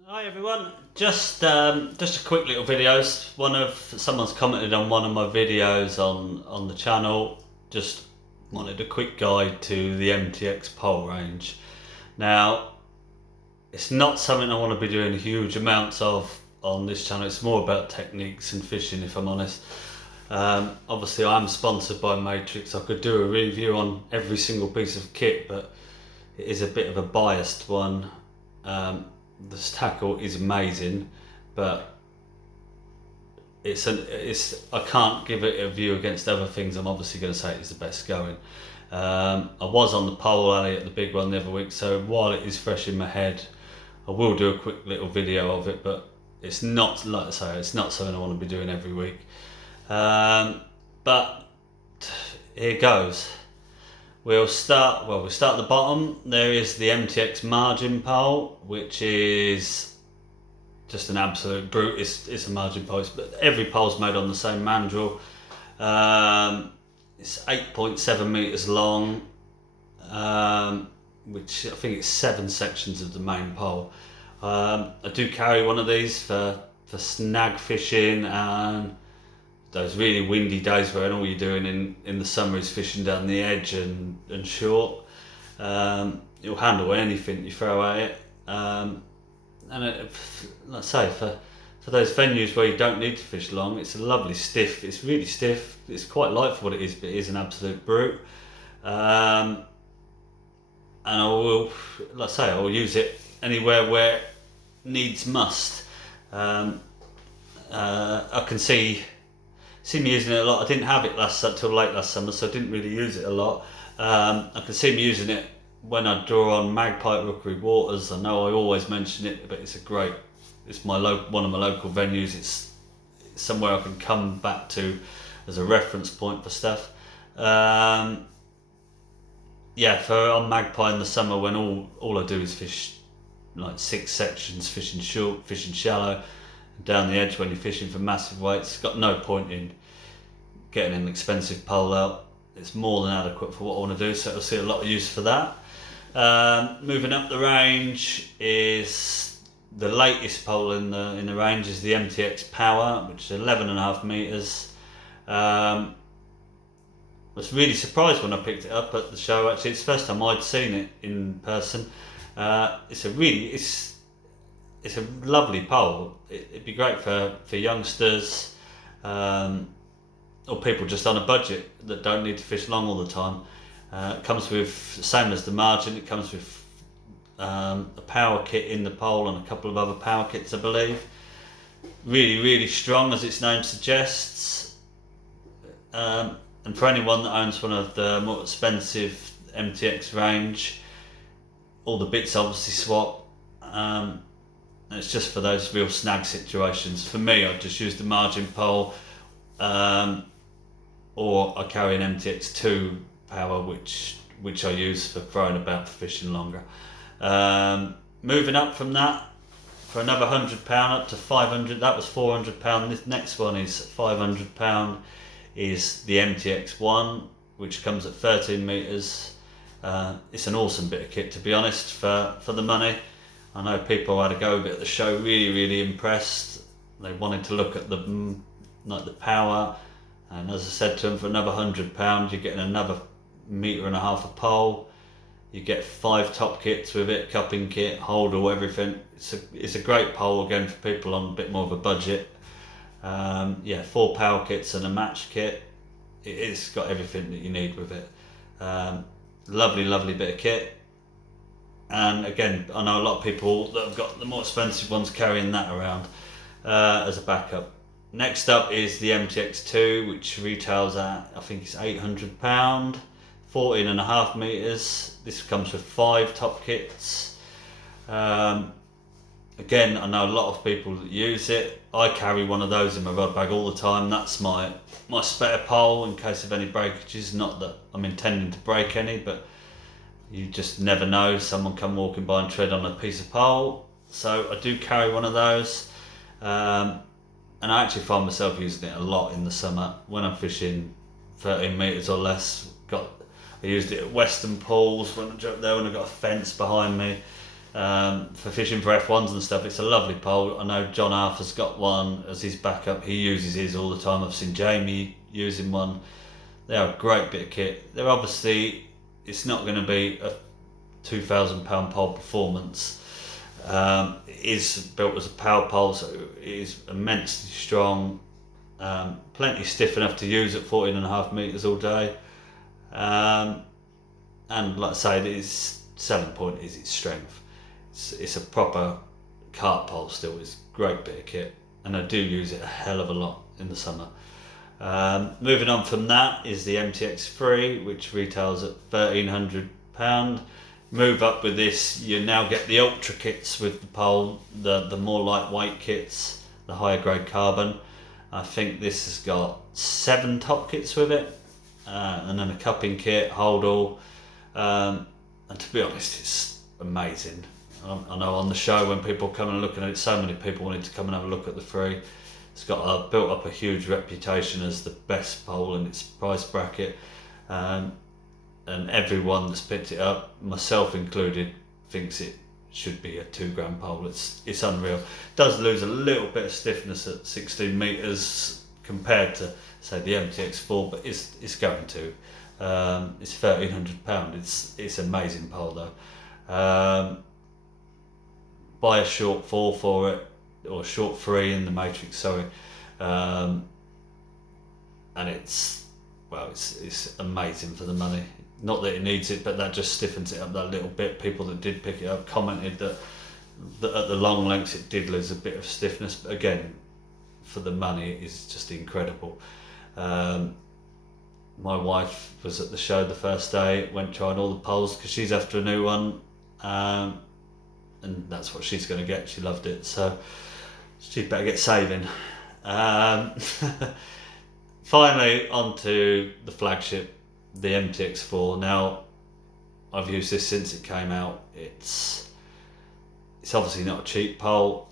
Hi everyone, just a quick little video. Someone's commented on one of my videos on the channel. Just wanted a quick guide to the Mtx Pole range. Now, it's not something I want to be doing huge amounts of on this channel. It's more about techniques and fishing, if I'm honest. Obviously, I'm sponsored by Mtx. I could do a review on every single piece of kit, but it is a bit of a biased one. This tackle is amazing, but I can't give it a view against other things. I'm obviously going to say it's the best going. I was on the pole alley at the big one the other week, so while it is fresh in my head, I will do a quick little video of it. But it's not, like I say, it's not something I want to be doing every week. But here goes. We'll start at the bottom. There is the Mtx Margin Pole, which is just an absolute brute. It's a margin pole, but every pole's made on the same mandrel. It's 8.7 meters long, which I think it's 7 sections of the main pole. I do carry one of these for snag fishing and those really windy days where all you're doing in the summer is fishing down the edge and short. It'll handle anything you throw at it. Let's say for those venues where you don't need to fish long, it's a lovely stiff. It's really stiff. It's quite light for what it is, but it is an absolute brute. And I will, let's say, I will use it anywhere where it needs must. I can see me using it a lot. I didn't have it till late last summer, so I didn't really use it a lot. I can see me using it when I draw on Magpie Rookery Waters. I know I always mention it, but it's one of my local venues. It's somewhere I can come back to as a reference point for stuff. On Magpie in the summer when all I do is fish like 6 sections, fishing short, fishing shallow, down the edge when you're fishing for massive weights. It's got no point in getting an expensive pole out. It's more than adequate for what I want to do, so I'll see a lot of use for that. Moving up the range is the latest pole in the range is the Mtx Power, which is 11.5 meters. I was really surprised when I picked it up at the show. Actually, it's the first time I'd seen it in person. It's a lovely pole. It'd be great for youngsters or people just on a budget that don't need to fish long all the time. It comes with, same as the margin, it comes with a power kit in the pole and a couple of other power kits, I believe. Really, really strong, as its name suggests. And for anyone that owns one of the more expensive Mtx range, all the bits obviously swap. It's just for those real snag situations. For me, I just use the margin pole, or I carry an Mtx2 Power, which I use for throwing about for fishing longer. Moving up from that, for another £100 up to 500. That was £400. This next one is £500. Is the Mtx1, which comes at 13 meters. It's an awesome bit of kit, to be honest, for the money. I know people had a go of it at the show, really impressed. They wanted to look at the power, and as I said to them, for another £100 you're getting another 1.5 meters of pole. You get 5 top kits with it, cupping kit, holder, everything. It's a great pole, again, for people on a bit more of a budget. 4 power kits and a match kit. It's got everything that you need with it. Lovely bit of kit. And again, I know a lot of people that have got the more expensive ones carrying that around as a backup. Next up is the Mtx2, which retails at, I think it's £800, 14.5 meters. This comes with 5 top kits. Again, I know a lot of people that use it. I carry one of those in my rod bag all the time. That's my spare pole in case of any breakages. Not that I'm intending to break any, but you just never know. Someone come walking by and tread on a piece of pole. So I do carry one of those. And I actually find myself using it a lot in the summer when I'm fishing 13 meters or less. I used it at Western pools when I dropped there, when I got a fence behind me. for fishing for F1s and stuff. It's a lovely pole. I know John Arthur's got one as his backup. He uses his all the time. I've seen Jamie using one. They're a great bit of kit. They're obviously, it's not going to be a £2,000 pole performance. It is built as a power pole, so it is immensely strong, plenty stiff enough to use at 14.5 metres all day. And like I say, its selling point is its strength. It's a proper cart pole still. It's a great bit of kit, and I do use it a hell of a lot in the summer. Moving on from that is the Mtx 3, which retails at £1,300. Move up with this, you now get the ultra kits with the pole, the more lightweight kits, the higher grade carbon. I think this has got 7 top kits with it, and then a cupping kit, hold all, and to be honest, it's amazing. I know on the show when people come and looking at it, so many people wanted to come and have a look at the 3. It's got built up a huge reputation as the best pole in its price bracket, and everyone that's picked it up, myself included, thinks it should be a 2 gram pole. It's unreal. It does lose a little bit of stiffness at 16 metres compared to, say, the Mtx 4, but it's going to. It's £1,300. It's an amazing pole though. Buy a short 4 for it, or short 3 in the Matrix, sorry, and it's amazing for the money. Not that it needs it, but that just stiffens it up that little bit. People that did pick it up commented that at the long lengths it did lose a bit of stiffness, but again, for the money, it is just incredible. My wife was at the show the first day, went trying all the poles because she's after a new one, and that's what she's going to get. She loved it, so she'd better get saving. Finally, onto the flagship, the Mtx 4. Now, I've used this since it came out. It's obviously not a cheap pole.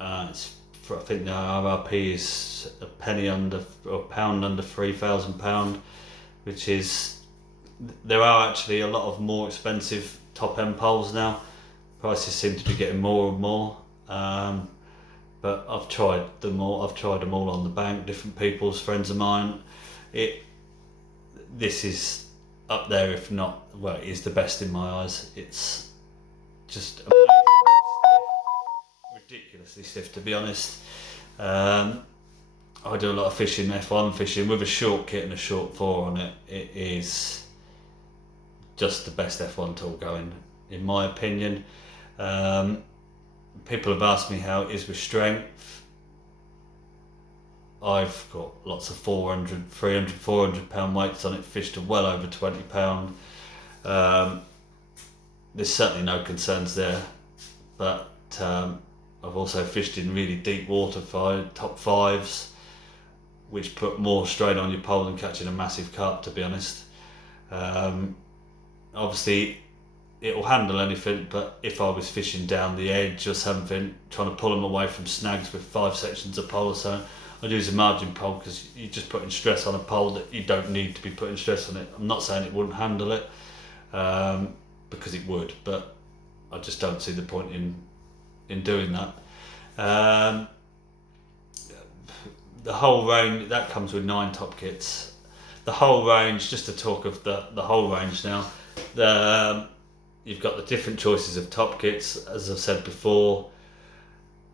I think the RRP is a penny under, or a pound under £3,000, which is, there are actually a lot of more expensive top end poles now. Prices seem to be getting more and more. But I've tried them all. I've tried them all on the bank, different people's, friends of mine. This is up there, if not, well, it is the best in my eyes. It's just amazing, ridiculously stiff, to be honest. I do a lot of fishing, F1 fishing, with a short kit and a short 4 on it. It is just the best F1 tool going, in my opinion. People have asked me how it is with strength. I've got lots of 400, 300, 400 pound weights on it, fished to well over 20 pound. There's certainly no concerns there, but I've also fished in really deep water, top 5s, which put more strain on your pole than catching a massive carp, to be honest. Obviously, it'll handle anything, but if I was fishing down the edge or something, trying to pull them away from snags with 5 sections of pole or so, I'd use a margin pole, because you're just putting stress on a pole that you don't need to be putting stress on it. I'm not saying it wouldn't handle it, because it would, but I just don't see the point in doing that. The whole range, that comes with 9 top kits. The whole range, just to talk of the whole range now, you've got the different choices of top kits. As I've said before,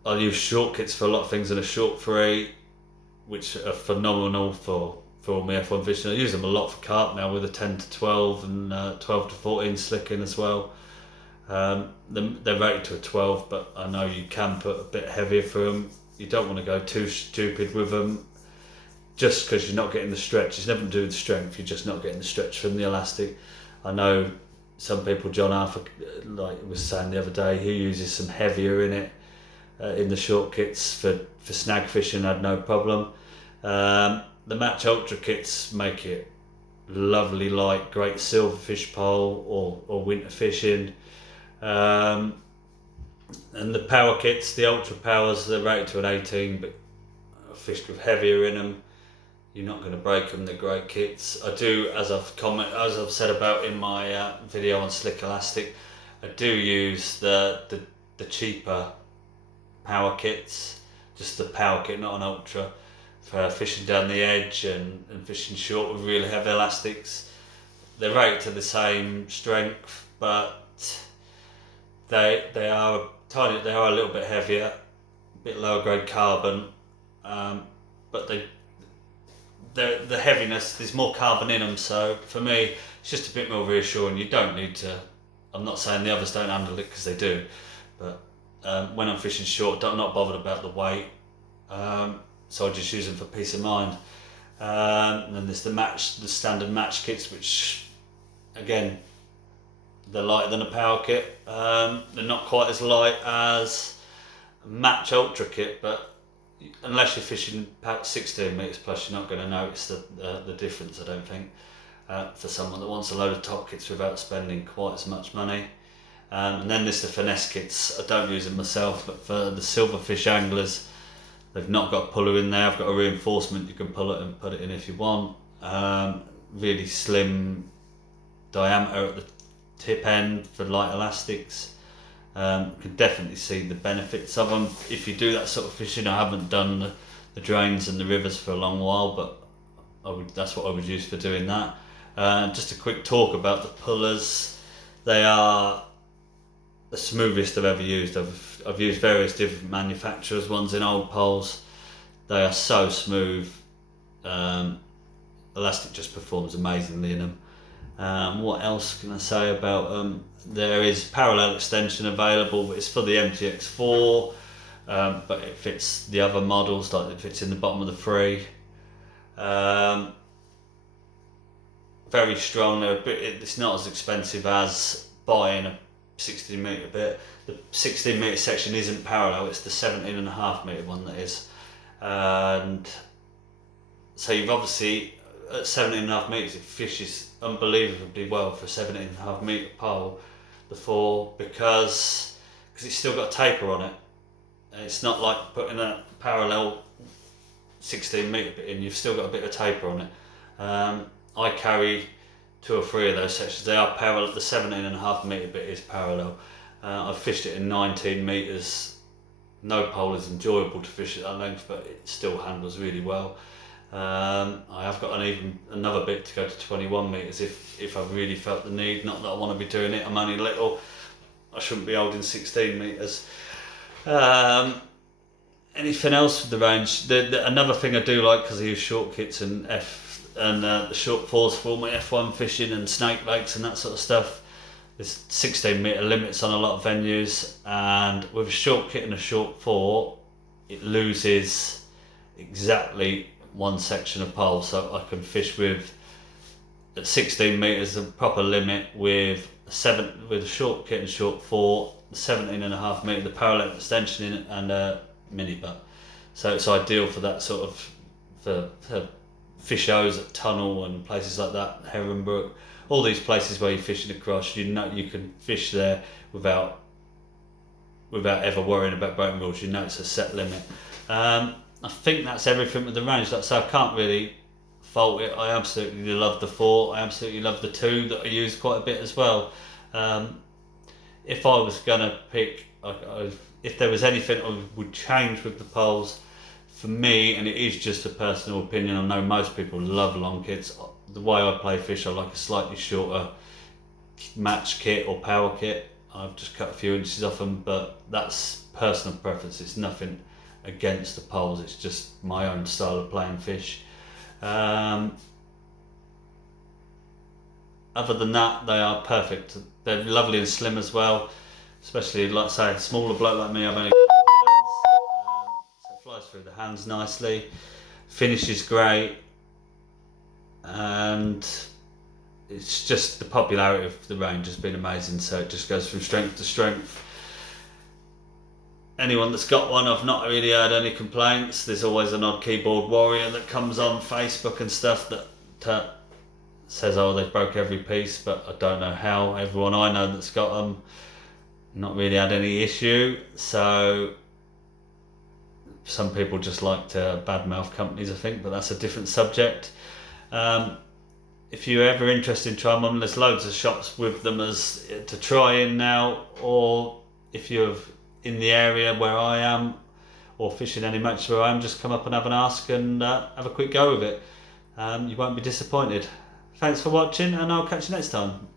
I use short kits for a lot of things, and a short 3, which are phenomenal for all my F1 fishing. I use them a lot for carp now, with a 10 to 12 and 12 to 14 slicking as well. They're rated to a 12, but I know you can put a bit heavier for them. You don't want to go too stupid with them, just because you're not getting the stretch. It's nothing to do with strength, you're just not getting the stretch from the elastic. I know some people, John Arthur, like was saying the other day, he uses some heavier in it, in the short kits for snag fishing, had no problem. The Match Ultra kits make it lovely light, great silverfish pole or winter fishing. And the power kits, the Ultra Powers, they're rated to an 18, but I fished with heavier in them. You're not going to break them, they're great kits. I do, as I've said about in my video on slick elastic, I do use the cheaper power kits, just the power kit, not an ultra, for fishing down the edge and fishing short with really heavy elastics. They're rated to the same strength, but they are tiny. They are a little bit heavier, a bit lower grade carbon, but the heaviness, there's more carbon in them. So for me, it's just a bit more reassuring. You don't need to. I'm not saying the others don't handle it, because they do, but when I'm fishing short, I'm not bothered about the weight. So I just use them for peace of mind. And then there's the standard match kits, which again, they're lighter than a power kit. They're not quite as light as a match ultra kit, but unless you're fishing 16 metres plus, you're not going to notice the difference, I don't think, for someone that wants a load of top kits without spending quite as much money. And then there's the finesse kits. I don't use them myself, but for the silverfish anglers, they've not got puller in there. I've got a reinforcement, you can pull it and put it in if you want. Really slim diameter at the tip end for light elastics. Can definitely see the benefits of them if you do that sort of fishing. I haven't done the drains and the rivers for a long while, but that's what I would use for doing that. Just a quick talk about the pullers. They are the smoothest I've ever used. I've used various different manufacturers, ones in old poles. They are so smooth. Elastic just performs amazingly in them. What else can I say about them? There is parallel extension available, but it's for the Mtx 4, but it fits the other models, like it fits in the bottom of the free. Very strong. It's not as expensive as buying a 16 metre bit. The 16 metre section isn't parallel, it's the 17.5 metre one that is. And so you've obviously, at 17.5 metres, it fishes unbelievably well for a 17.5 metre pole, the 4, because it's still got taper on it. It's not like putting a parallel 16 metre bit in, you've still got a bit of taper on it. I carry 2 or 3 of those sections. They are parallel. The 17.5 metre bit is parallel. I've fished it in 19 metres. No pole is enjoyable to fish at that length, but it still handles really well. I have got another bit to go to 21 metres if I really felt the need. Not that I want to be doing it, I'm only little. I shouldn't be holding 16 metres. Anything else with the range? Another thing I do like, because I use short kits and the short 4s for all my F1 fishing and snake lakes and that sort of stuff. There's 16 metre limits on a lot of venues, and with a short kit and a short 4, it loses exactly one section of pole. So I can fish with, at 16 metres, the proper limit, with a short kit and short 4, the 17.5 metre, the parallel extension in it, and a mini butt. So it's ideal for that sort of for fish-O's at Tunnel and places like that, Heronbrook, all these places where you're fishing across. You know you can fish there without ever worrying about breaking rules. You know it's a set limit. I think that's everything with the range. Like I say, I can't really fault it. I absolutely love the 4. I absolutely love the 2 that I use quite a bit as well. If I was gonna pick, if there was anything I would change with the poles, for me, and it is just a personal opinion, I know most people love long kits. The way I play fish, I like a slightly shorter match kit or power kit. I've just cut a few inches off them, but that's personal preference. It's nothing against the poles, it's just my own style of playing fish. Other than that, they are perfect. They're lovely and slim as well, especially, like I say, a smaller bloke like me. I've only got hands, so it flies through the hands nicely. Finish is great, and it's just the popularity of the range has been amazing. So it just goes from strength to strength. Anyone that's got one, I've not really heard any complaints. There's always an odd keyboard warrior that comes on Facebook and stuff that says, oh, they've broke every piece, but I don't know how. Everyone I know that's got them, not really had any issue. So some people just like to badmouth companies, I think, but that's a different subject. if you're ever interested in trying them, there's loads of shops with them as to try in now, or if you're in the area where I am or fishing any match where I am, just come up and have an ask and have a quick go with it. You won't be disappointed. Thanks for watching, and I'll catch you next time.